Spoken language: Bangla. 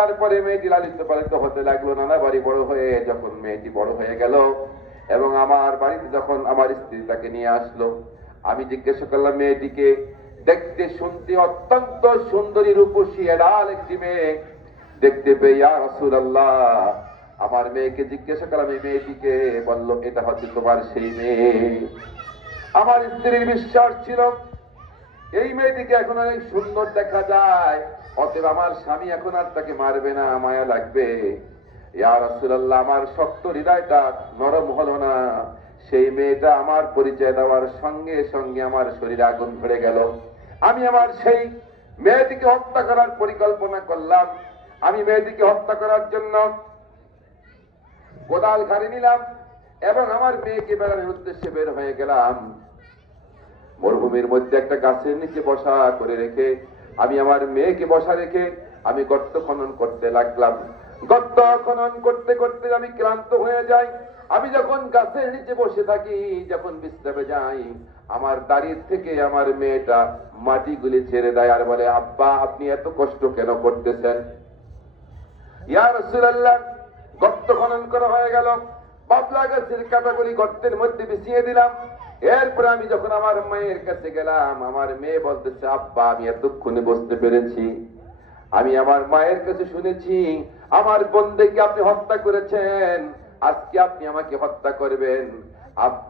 তারপরে মেয়েটি লালিত পালিত হতে লাগলো নানা বাড়ি বড় হয়ে। যখন মেয়েটি বড় হয়ে গেল এবং আমার বাড়িতে যখন আমার স্ত্রী তাকে নিয়ে আসলো, আমি জিজ্ঞাসা করলাম মেয়েটিকে, দেখতে শুনতে অত্যন্ত সুন্দরী রূপসী এডাল একটি মেয়ে দেখতে পেয়ে ইয়া রাসূলুল্লাহ আমার মেয়েকে জিজ্ঞাসা করলাম এই মেয়েটিকে। বলল এটা হচ্ছে তোমার সেই মেয়ে। আমার স্ত্রীর বিশ্বাস ছিল এই মেয়েটিকে এখন অনেক সুন্দর দেখা যায়, অতএব আমার স্বামী এখন আর তাকে মারবে না, মায়া লাগবে। ইয়া রাসূলুল্লাহ আমার শক্ত হৃদয়টা নরম হলো না। সেই মেয়েটা আমার পরিচয় দেওয়ার সঙ্গে সঙ্গে আমার শরীরে আগুন ধরে গেল। আমি আমার সেই মেয়েটিকে হত্যা করার পরিকল্পনা করলাম। আমি মেয়েটিকে হত্যা করার জন্য কোদাল ঘাড়ে নিলাম এবং আমার মেয়েকে বেড়ানোর উদ্দেশ্যে বের হয়ে গেলাম। মরুভূমির মধ্যে একটা গাছের নিচে বসা করে রেখে আমি আমার মেয়েকে বসা রেখে আমি গর্ত খনন করতে লাগলাম। গর্ত খনন করতে করতে আমি ক্লান্ত হয়ে যাই। আমি যখন গাছের নিচে বসে থাকি, যখন বিশ্রামে যাই, আমার দাঁড়িয়ে থেকে আমার মেয়েটা মাটিগুলি ছেড়ে দেয় আর বলে, আব্বা আপনি এত কষ্ট কেন করতেছেন? ইয়া রাসূলুল্লাহ গর্ত খনন করা হয়ে গেল, বাবলা গাছের কাঁটাগুলি গর্তের মধ্যে বিছিয়ে দিলাম। এরপরে আমি যখন আমার মায়ের কাছে গেলাম, আমার মেয়ে বলতেছে, আব্বা আমি এতক্ষণে বুঝতে পেরেছি, আমি আমার মায়ের কাছে শুনেছি আমার বোনদেরকে আপনি হত্যা করেছেন, আজকে আপনি আমাকে হত্যা করবেন। আব্বা